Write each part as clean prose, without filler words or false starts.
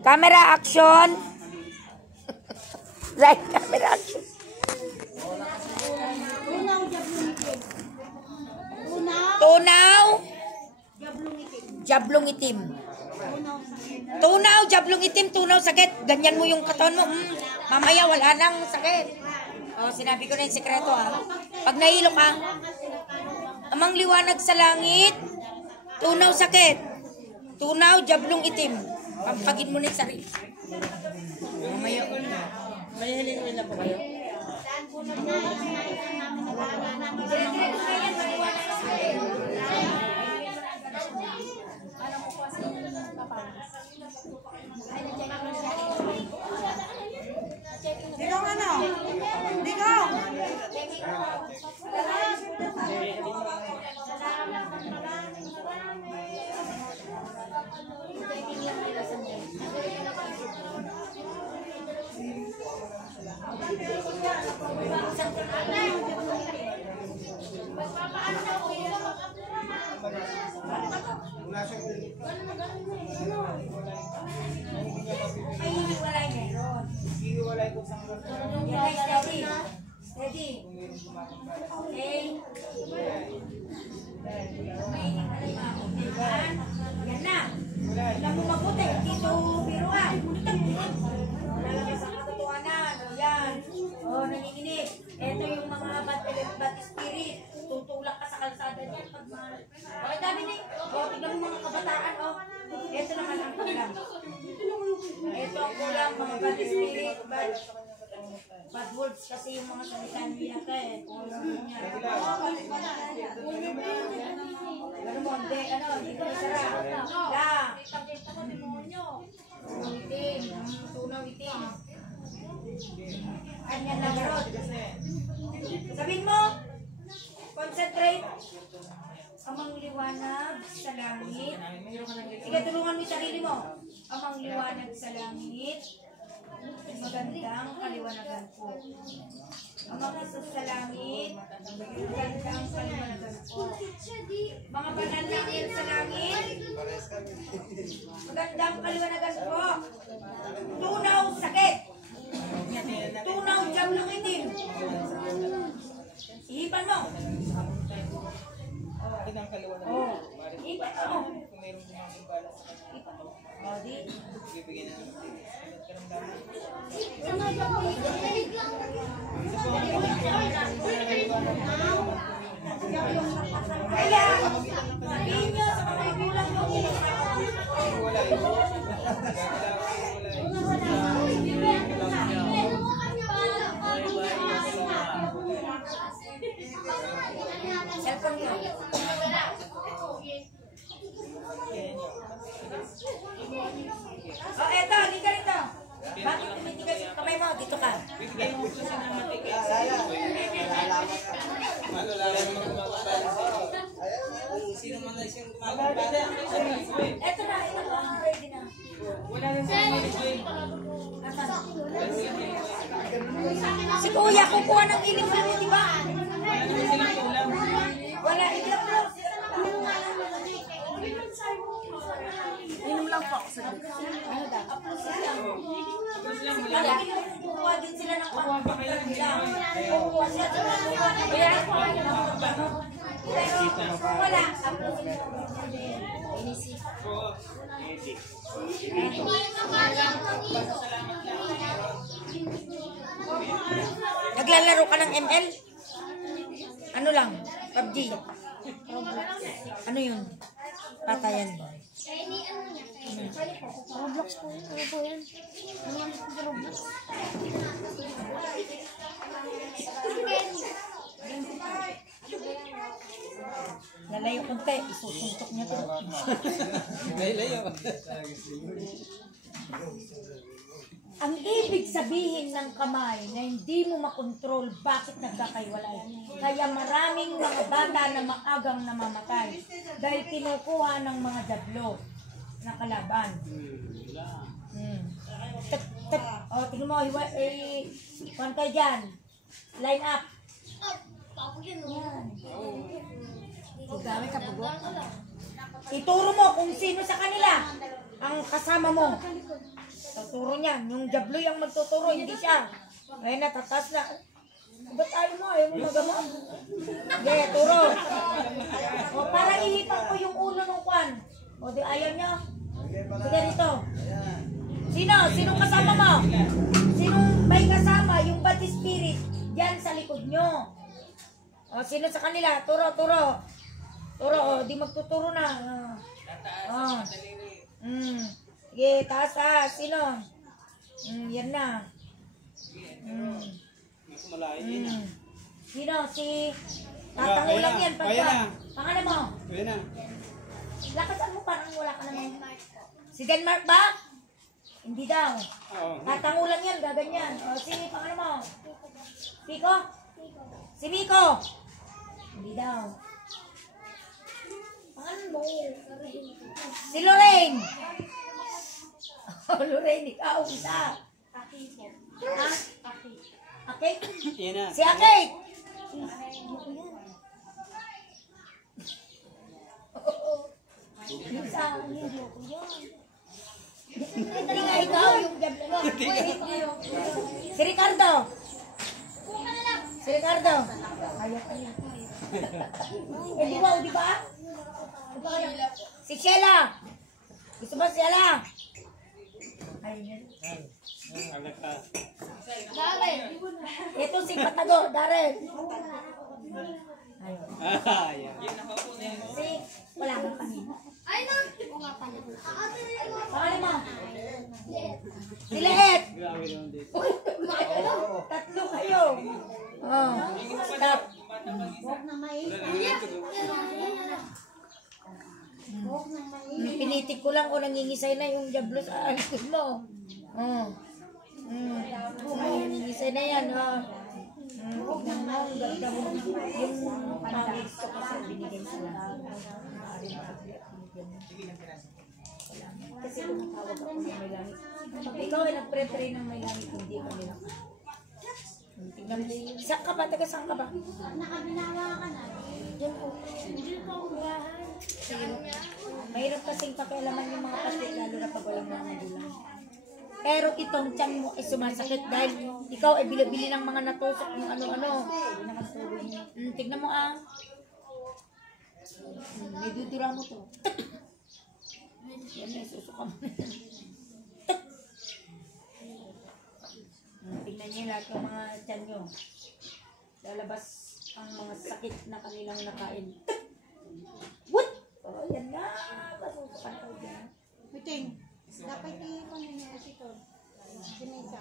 Camera action. Right, camera action. Tunaw. Jablong itim. Tunaw, jablong itim, tunaw, sakit. Ganyan mo yung katawan mo. Mamaya wala nang sakit. Oh, sinabi ko na yung sekreto ha. Pag nahilo ka, amang liwanag sa langit, tunaw, sakit. Tunaw, jablong itim. Pampagin mo na yung sarili. Mamaya ko na. May halin na po kayo. Digong ano? Digong! Ay, hiwalay meron. Hiwalay ko sa mga Steady. Steady. Okay. Yan na. Alam mo mabuti. Dito biruan. Lalaki sa katotohanan. Yan. O, nanginginig. Ito yung mga bad spirit. Tutulak ka sa kalsada niyan. Okay, dami na. O, tignan mo mga kabataan. O, ito naman ang kulang. Ito ang kulang. Mga bad spirit. Bad words kasi yung mga salita niya ka eh. Ano mo, hindi, hindi ko masarap. La. Itim, tunaw itim. Kanya na garot. Sabihin mo, concentrate. Amang liwanag sa langit. Sige, tulungan mo yung sarili mo. Amang liwanag sa langit. Magandang kaliwanagan po. Amang nasa sa langit. Magandang kaliwanagan po. Mga panalangin sa langit. Magandang kaliwanagan po. Tunaw, sakit. Tunaw, jablong itim. Ihipan mo. Magandang kaliwanag. Ihipan mo. Kung mayroong kumaming balas sa kanya. Di. Bibigyan na natin. Kaya, sabihin nyo sa mga igulang nyo. Cellphone nyo. Oh, eto, liga rito. Bakit tumitigas yung kamay mo? Dito ka. Bibigyan mo siya ng matigas. Sino man na siyang gumagabala? Eto na, ito na. Ready na. Wala nang sasali. Si Kuya, kukuha ng ilim sa mo, di ba? Wala nang silang kulang. Wala, ilim mo. Inom lang po ako sa Ano daw? Tapos lang, wala. Wala, kukuha din sila ng pangkapitan nila. Kukuha sila ng pangkapitan. Pero kung wala, inisip. Naglalaro ka ng ML? Ano lang? PUBG? Ano yun? Patayan ba? Roblox po yun. Ano po yan? Roblox. Lalayo konti, isusuntok niya to. Layo. Ang ibig sabihin ng kamay na hindi mo makontrol bakit nagkakaiwalay. Kaya maraming mga bata na maagang namamatay dahil kinukuha ng mga jablo na kalaban. O, tingnan mo, kuhan kayo dyan. Line up. Yan. Gamit ka po. Ituro mo kung sino sa kanila ang kasama mo. Tuturo niyan. Yung Jabloy ang magtuturo, hindi siya. Ayun na, tatas na. Ba't ayaw mo? Ayaw mo magamot? Sige, turo. O, para ilipat ko yung ulo ng kwan. O, di ayaw niya. Sige, rito. Sino? Sinong kasama mo? Sinong may kasama? Yung bad spirit. Diyan sa likod nyo. O, sino sa kanila? Turo, turo. Turo, o, di magtuturo na. O. Sige, taas, taas. Sino? Yan na. Sino? Si... Tatangulang yan. Pangalan mo? Ayan na. Lakasan mo, parang wala ka naman. Si Denmark ba? Hindi daw. Tatangulang yan, gaganyan. O, si pangalan mo? Pico? Si Miko? Hindi daw. Pangalan mo? Si Lorraine? Oh, Lorraine, ikaw, isa. Ha? Akik? Ayan na. Si Akik? Isa, hindi nga ikaw yung gabla mo. Si Ricardo? Si Ricardo? Ayaw ka niya. Eh, di ba? Di ba? Si Sheila? Gusto ba Sheila? Ayun. Darren. Ito si Patago, Darren. Ayun. Si, wala kang kanina. Ay, na. Oo nga pala. Pangalan mo? Si Lehet. Grabe naman dito. Tatlo kayo. Oh. Stop. Huwag na may. Pinitik ko lang kung nangingisay na yung jablo sa alikod mo. Oh. Nangingisay na yan. Oh. Tignan mo, ang ganda mo. Yung pangis ko kasi binigay sila. Kasi tumatawag ako ng may langit. Pag ikaw ay nagpre-pray ng may langit, hindi kami lang. Tignan mo. Saan ka ba? Taga saan ka ba? Nakabinawa ka na. Diyan po. Diyan po ang bahay. Mahirap kasing pakialaman yung mga kapit, lalo na pag walang mga magulang. Pero itong tiyan mo ay sumasakit dahil ikaw ay bilabili ng mga natusok ng ano-ano. Tignan mo ah. May dudura mo to. Yan na, susuka mo na yan. Tignan niyo lahat ng mga tiyan nyo. Lalabas ang mga sakit na kanilang nakain. What? Oh, yan na. Masusukan ko dyan. Biting. Dapat i-ipon niya si Tol. Sinisa.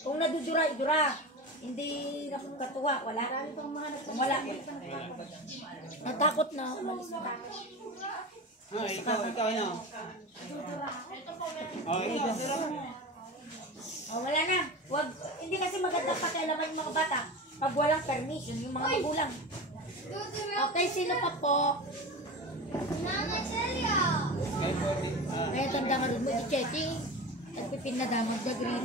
Kung nadudura, idura. Hindi na kung katuwa. Wala. Kung wala. Natakot na. Umalis na. Ikaw na. Ikaw. Oh, wala na. Wag, hindi kasi maganda pakialaman yung mga bata pag walang permission, yung mga magulang. Okay, sino pa po? Nana Celia. Kaya tanda ka rin mo, i-checky. Nagpipin na damag na green.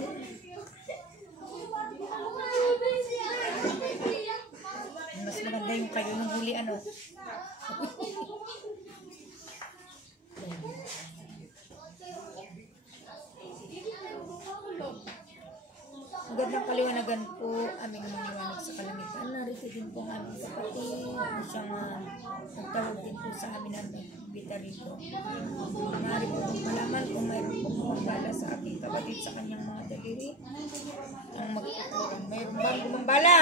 Mas maganda yung kayo ng huli, ano. Ang gandang paliwanagan po, aming maliwanag sa kalamitan. Narito din po ang aming kapatid na siyang nagtawag din po sa amin ang bita rito. Narito po pong malaman kung mayroon po gumambala sa aking kapatid sa kanyang mga daliri. Ang magkukurang. Mayroon bang gumambala?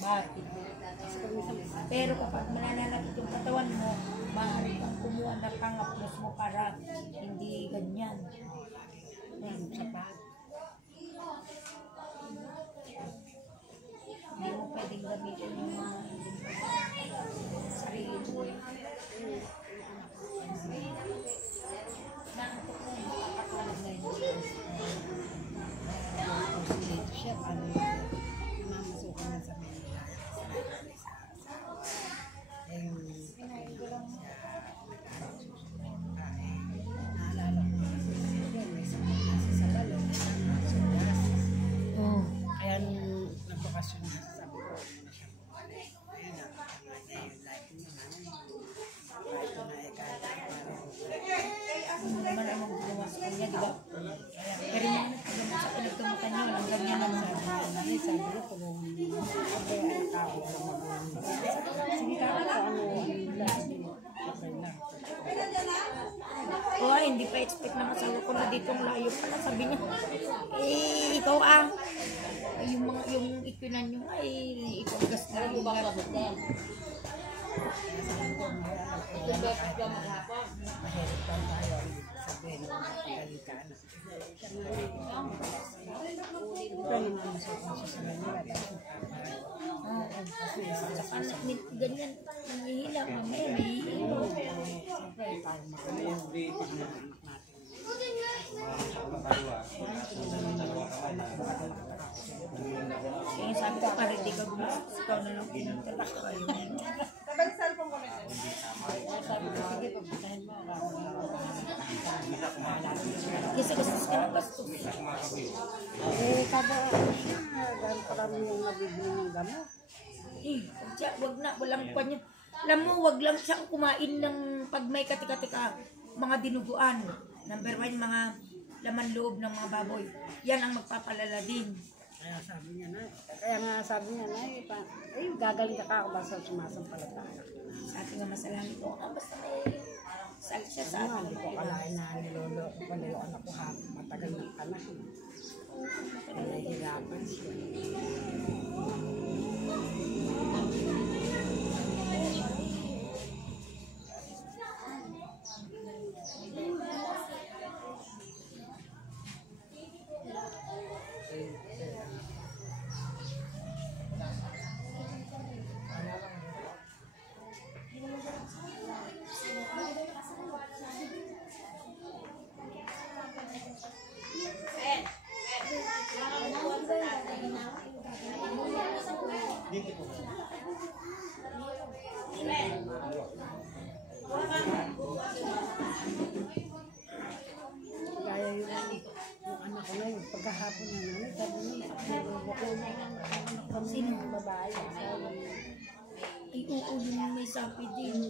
Bakit? Pero kapag mananakit yung katawan mo, maaari kang kumuha na pangaplos mo para hindi ganyan. Hindi mo pwedeng gamitin yung mga sarili mo. Nakatok mo yung kapatulad na yun. Siya, mamasukan na sa Manila. nagka-expect na masawa ko na dito ang layo pala. Sabi niya, ikaw yung ikinan nyo ay ikaw gas na yung lahat. Ganyan, nanghihila, mamaya may kaya sabi ko pa rin, di ka gumastos, ikaw na lang pinunta na kayo. Kasi gastos ka ng gastos. Kada, gano'n parang yung nabibili ng gamot. Wag na, walang kanya. Alam mo, wag lang siyang kumain ng pag may katika-tika, mga dinuguan. Number 1, mga laman loob ng mga baboy. Yan ang magpapalala din. Kaya nga sabi niya na, gagaling ka basta sumasampalataya. Sa ating nga masalangit ko, basta may sal siya sa ating. Hindi ko kalain na nilolo ko yung anak ko matagal ng panahon. Nahihirapan siya. Kaya yung anak ko na yung pagkahapon na namin, sabi niya, kami ng babae. Ay, oo, yung may sapi din.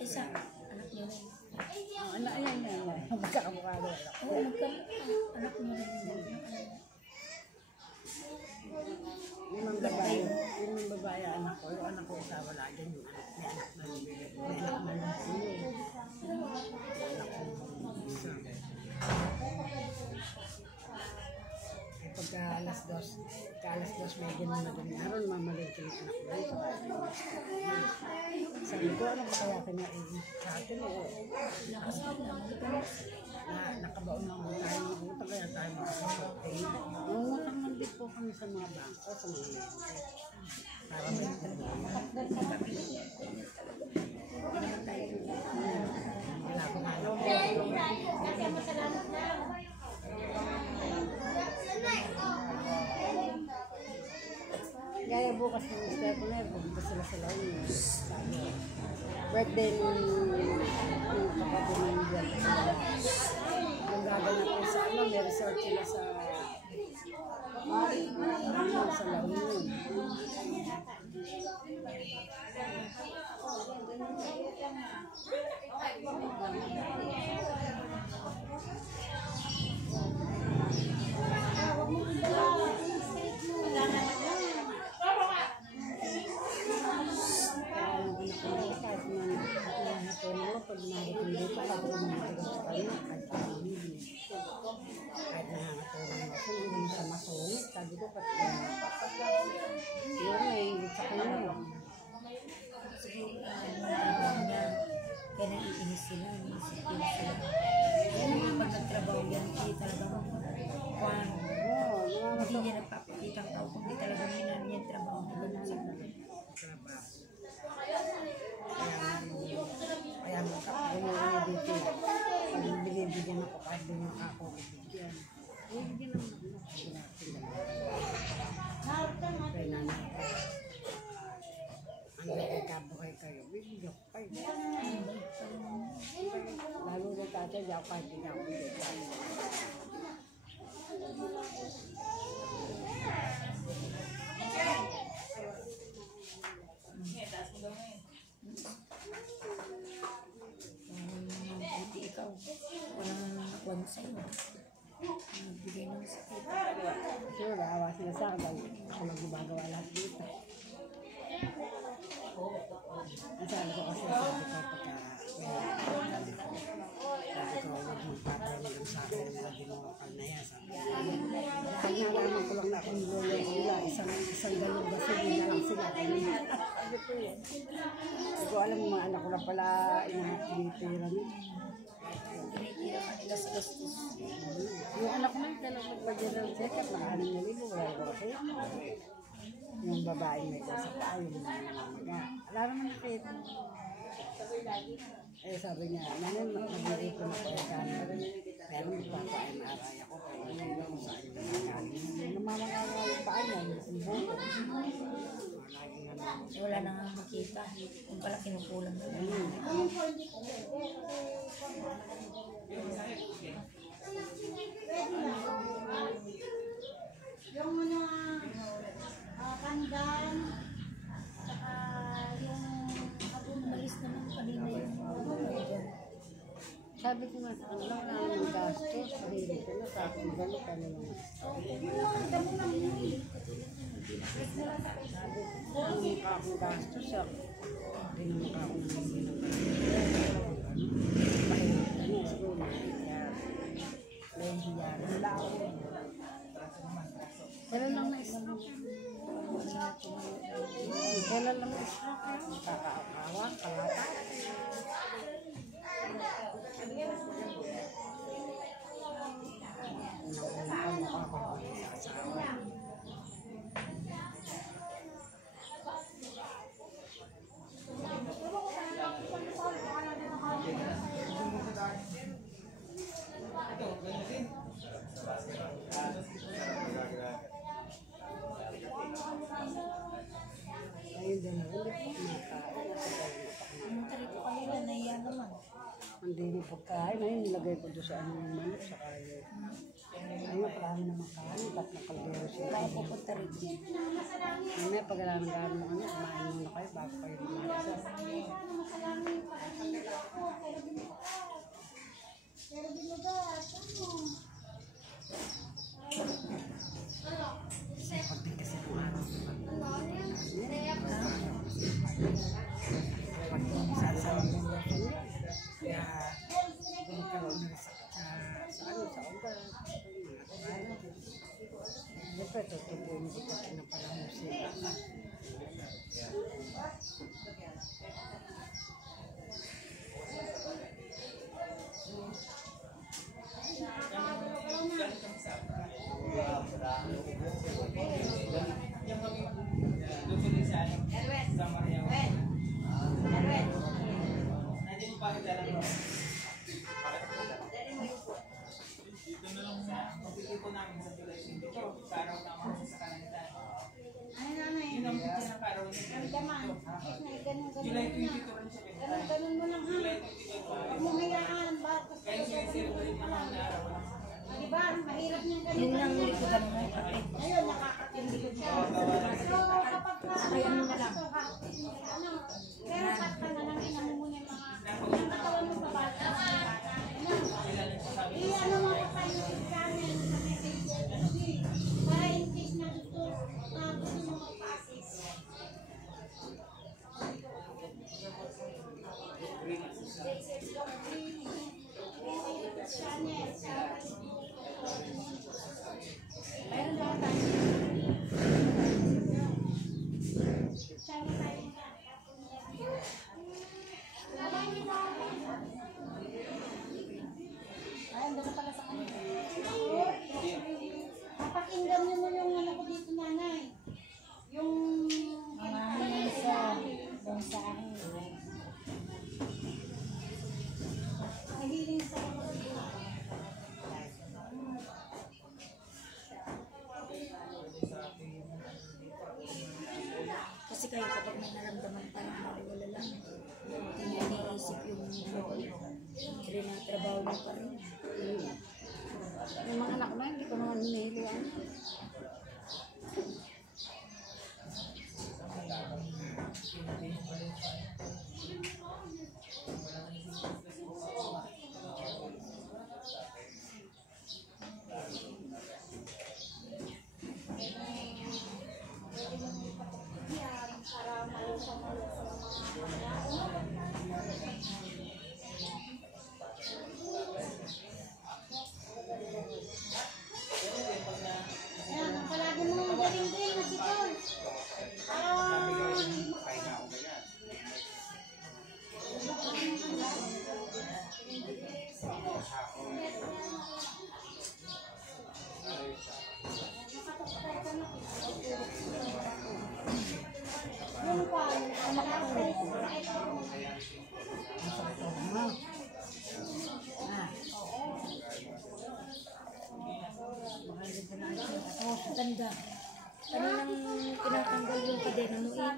Isa, anak niya rin. Ayan. Magkakamukha. Oo, anak niya rin. Yung babae, anak ko, yung anak ko isa wala dyan, yung anak, may anak na lang po yun. Anak ko isa. Pagka alas dos may ganun na ganun naroon, mamalit yung anak ko. Sabi ko, ano ba kaya kanya sa atin nakabaon na mo tayo ng utang, kaya tayo makasashopping. Nangutang man din po kami sa mga bangko, sa mga lente. Para may wala ko nga lang. Gaya bukas ng mister ko na, pumunta sila sa Laon. Birthday ng kapatid ng Indian. Ang gaganap ko sa may resort sila sa Laon. Kahit nangangatulong ako, hindi sa masungit. Sabi ko, yun ay sa kanya. Kaya naiinis sila, iniisip sila. Kaya naman pag nagtrabaho yan, hindi talagang hindi niya nagpapakita ang tao, kundi talagang minano niya yung trabaho. Kaya gumulong dito. Pag binibigyan ako, kahit din yung ako bibigyan. Bibigyan naman ako. Kaya nanay ko. Ang nagkakabuhay kayo, bibigyan ko kayo. Lalo na tatay, di ako kahit din ako bibigyan. Buti ikaw, walang nakuha mo sa'yo. Nagbigay mo sa sakit. Sure, awa sila sa akin. Ako lang gumagawa lahat dito. Ang sabi ko kasi sabi ko pagka magpaparamdam sa akin yung mga ginawakal na yan. Sabi ko, pag nalaman ko lang na akong niloloko isang galong basuri na lang sila. Sabi ko yun. Hindi ko alam yung mga anak ko na pala tinitira niya. Yung anak ko na talagang nagpa-general check-up, naka-anim na libo, wala yung bakit. Yung babae may sa paa, yung mga wala naman na pet. Eh sabi niya, naman mag-iit ko na po yung camera. Pero magpapa-MRI ako, kaya hindi ko saan yung nangyari. Namamangala yung paa niya, yung buto. Wala na nga makita. Kung pala kinukulang na. Yung mga pandan, saka yung Malis naman kanina yung Sabi ko nga sa kanila, wala namang gastos. Sarili ko na, sabi ko gano'n ka na naman. Sabi ko, hindi ka akong gastos. Hindi naman ka akong nangyay ng kailan lang na-stroke yun? Kailan lang na-stroke yun? Kakaawa, kalata. Ayun din na, hindi po kumakain. Tari ko kanina, naiya naman. Hindi mo pagkain. Ayun, nilagay ko doon sa ano yung manok sa kayo. Ayun, parami naman kain. Tatlong kaldero siya. Kaya pupunta rin. Mamaya pag alam ng gano'n ano, kumain muna kayo bago kayo lumalasa. pero binugat, Pag din kasi kung araw pag sasawang ng lasa niya, kaya magkaroon na sa ugat. Siyempre, tutubuin ko pati ng panahon siya. Yung kami lutuloy sa Maria. Nandiyan yung bakit alam mo? Dito na lang sa pagkikip namin sa July 22. Sa araw naman sa kalangitan. ay nanay, Yun ang pinakaraw niya. daman, ganun July 22 na. rin siya. Ganun mo lang ha. July 22. Huwag mo hayaan, bakit Kaya sinisirito rin naman na araw. diba, mahirap niyang ganun. Yun lang likodan mo. Ayun, nakakatindi siya. So, kapag Kaya ano na lang. ano, pero sakta na lang inano mo yung mga, yung katawan mo sa bata. Ano mo pa kayo sa amin sa messenger. Para in case na gusto mo magpa-assist. Mayroon daw tayo. Ay, ando na pala sa kanila. Papakinggan niyo mo yung ano ko dito, nanay. Yung Doon sa akin. nahiling sa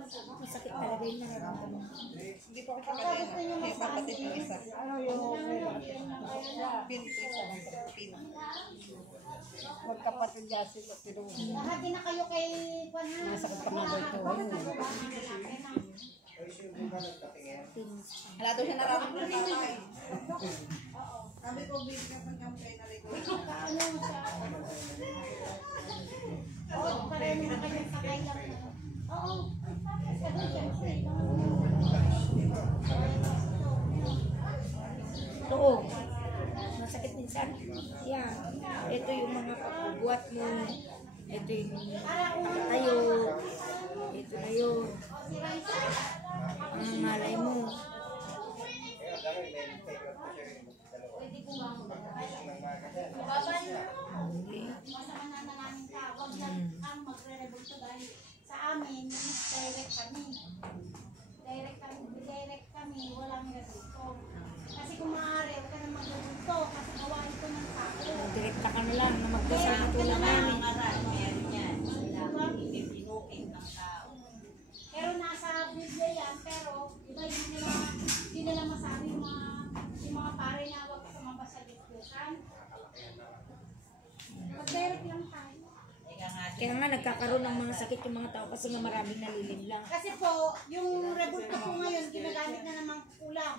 Masakit talaga yung nararamdaman. Hindi po ako kapatid. May kapatid yung isa. Ano yung Pin po isa. Pin. magkapatid niya sila, pero Lahat din na kayo kay Juan ha. nasakit pa nga daw ito. Wala daw siya nararamdaman. Sabi ko, bigyan ko niyang pray na rin. Paano sa... Oo, pareho na kayo sakay lang na. Oo. Sabi siyempre. Oo. Masakit minsan. Yan. Ito yung mga pagbubuhat mo. Ito yung tayo. Ito na yun. Ang ngalay mo. Masama na namin ka. Huwag lang ang magre-revolto dahil sa amin, direct kami. Direct kami, walang revolto. Kasi kung maaari, huwag ka na magre-revolto kasi gawain ko ng tao. Direkta ka na lang na magdasal na tulad namin. Pero nasa Biblia yan, pero iba hindi nila masabi yung mga pare na huwag ka sumabas sa Diyos-Diyosan. Mag-direct lang tayo. Kaya nga nagkakaroon ng mga sakit yung mga tao kasi nga maraming nalilim lang. Kasi po, yung revolto po ngayon, ginagamit na namang kulang.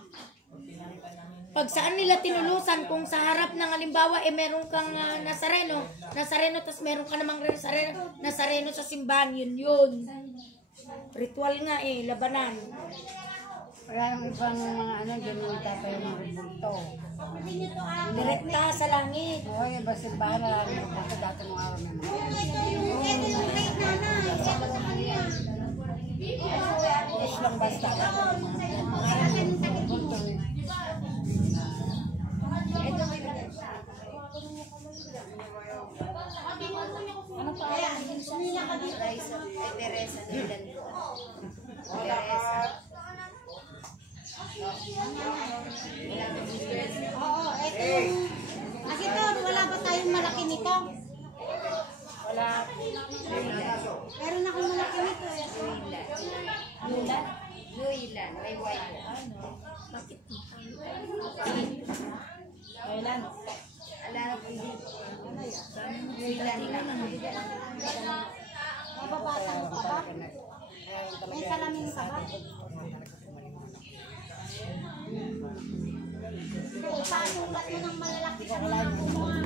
Pag saan nila tinulusan, kung sa harap ng halimbawa, meron kang Nazareno, tapos meron ka namang Nazareno sa simbahan, yun. Ritual nga labanan. Kaya yung ibang mga ano, ginunta pa yung mga rebulto. Hindi nyo to Direkta sa langit. Oo, yung iba simbahan na lang yung rebulto dati nung araw na mga. ito yung kay nanay. Ito sa kanya. Yes lang basta. Akin yung sakit mo. Ano pa? Ayan, sumila ka dito. Teresa Nilan po. Oo, ito yung... Kasi to, wala ba tayong malaki nito? Wala. Meron akong malaki nito eh. Luilan. May white. Bakit? Kailan? Ala na po hindi. Luilan lang. Mababatang ka ba? May salamin ka ba? Ipasulat mo ng malalaki sa mga kumuha